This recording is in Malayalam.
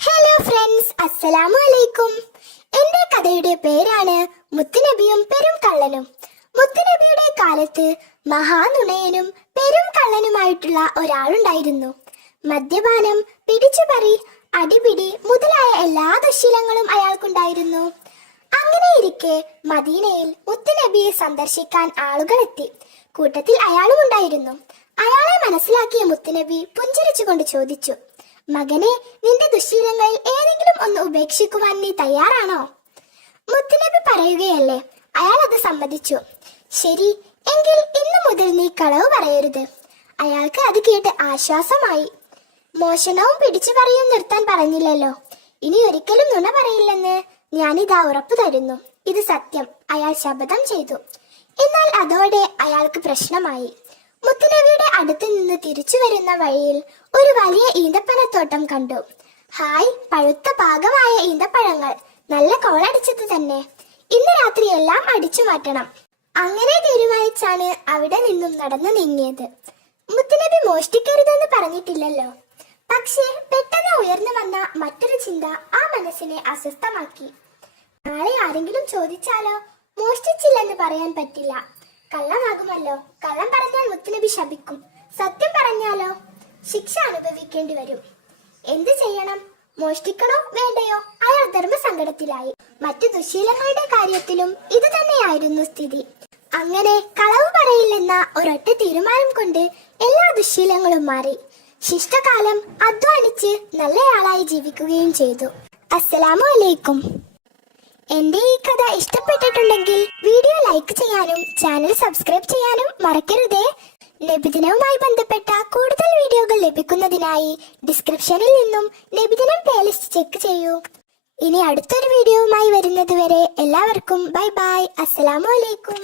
ഹലോ ഫ്രണ്ട്സ്, അസ്സലാമു അലൈക്കും. എന്റെ കഥയുടെ പേരാണ് മുത്തുനബിയും പെരും കള്ളനും. മുത്തുനബിയുടെ കാലത്ത് മഹാനുണയനും പെരും കള്ളനുമായിട്ടുള്ള ഒരാളുണ്ടായിരുന്നു. മദ്യപാനം, പിടിച്ചുപറി, അടിപിടി മുതലായ എല്ലാ ദുശ്ശീലങ്ങളും അയാൾക്കുണ്ടായിരുന്നു. അങ്ങനെയിരിക്കെ മദീനയിൽ മുത്തുനബിയെ സന്ദർശിക്കാൻ ആളുകളെത്തി. കൂട്ടത്തിൽ അയാളും ഉണ്ടായിരുന്നു. അയാളെ മനസ്സിലാക്കിയ മുത്തുനബി പുഞ്ചിരിച്ചുകൊണ്ട് ചോദിച്ചു, മകനെ, നിന്റെ ദുശ്ശീലങ്ങളിൽ ഏതെങ്കിലും ഒന്ന് ഉപേക്ഷിക്കുവാൻ നീ തയ്യാറാണോ? മുത്തുനബി പറയുകയല്ലേ, അയാൾ അത് സമ്മതിച്ചു. ശരി, എങ്കിൽ ഇന്നു മുതൽ നീ കളവ് പറയരുത്. അയാൾക്ക് അത് കേട്ട് ആശ്വാസമായി. മോഷണവും പിടിച്ചു പറയും നിർത്താൻ പറഞ്ഞില്ലല്ലോ, ഇനി ഒരിക്കലും നുണ പറയില്ലെന്ന് ഞാനിതാ ഉറപ്പു തരുന്നു. ഇത് സത്യം, അയാൾ ശപഥം ചെയ്തു. എന്നാൽ അതോടെ അയാൾക്ക് പ്രശ്നമായി. മുത്തുനബിയുടെ അടുത്ത് നിന്ന് തിരിച്ചു വരുന്ന വഴിയിൽ ഒരു വലിയ ഈന്തപ്പഴത്തോട്ടം കണ്ടു. ഹായ്, പഴുത്ത പാകമായ ഈന്തപ്പഴങ്ങൾ, നല്ല കോളടിച്ചത് തന്നെ. ഇന്ന് രാത്രി എല്ലാം അടിച്ചു മാറ്റണം. അങ്ങനെ തീരുമാനിച്ചാണ് അവിടെ നിന്നും നടന്നു നീങ്ങിയത്. മുത്തുനബി മോഷ്ടിക്കരുതെന്ന് പറഞ്ഞിട്ടില്ലല്ലോ. പക്ഷേ പെട്ടെന്ന് ഉയർന്നു വന്ന മറ്റൊരു ചിന്ത ആ മനസ്സിനെ അസ്വസ്ഥമാക്കി. നാളെ ആരെങ്കിലും ചോദിച്ചാലോ? മോഷ്ടിച്ചില്ലെന്ന് പറയാൻ പറ്റില്ല, കള്ളമാകുമല്ലോ. കള്ളം പറഞ്ഞാൽ മുത്തുനബി ശപിക്കും. സത്യം പറഞ്ഞാലോ ശിക്ഷ അനുഭവിക്കേണ്ടി വരും. എന്ത് ചെയ്യണം? മോഷ്ടിക്കണോ വേണ്ടയോ? അയാൾ ധർമ്മസങ്കടത്തിലായി. മറ്റു ദുശീലങ്ങളുടെ കാര്യത്തിലും ഇത് തന്നെയായിരുന്നു സ്ഥിതി. അങ്ങനെ കളവ് പറയില്ലെന്ന ഒരൊറ്റ തീരുമാനം കൊണ്ട് എല്ലാ ദുശീലങ്ങളും മാറി. ശിഷ്ടകാലം അധ്വാനിച്ച് നല്ലയാളായി ജീവിക്കുകയും ചെയ്തു. അസ്സലാമു അലൈക്കും. എന്റെ ഈ കഥ ഇഷ്ടപ്പെട്ടിട്ടുണ്ടെങ്കിൽ വീഡിയോ ലൈക്ക് ചെയ്യാനും ചാനൽ സബ്സ്ക്രൈബ് ചെയ്യാനും മറക്കരുതേ. നബിദിനവുമായി ബന്ധപ്പെട്ട കൂടുതൽ വീഡിയോകൾ ലഭിക്കുന്നതിനായി ഡിസ്ക്രിപ്ഷനിൽ നിന്നും നബിദിനം പ്ലേലിസ്റ്റ് ചെക്ക് ചെയ്യൂ. ഇനി അടുത്തൊരു വീഡിയോവുമായി വരുന്നത് വരെ എല്ലാവർക്കും ബൈ ബൈ. അസ്സലാമു അലൈക്കും.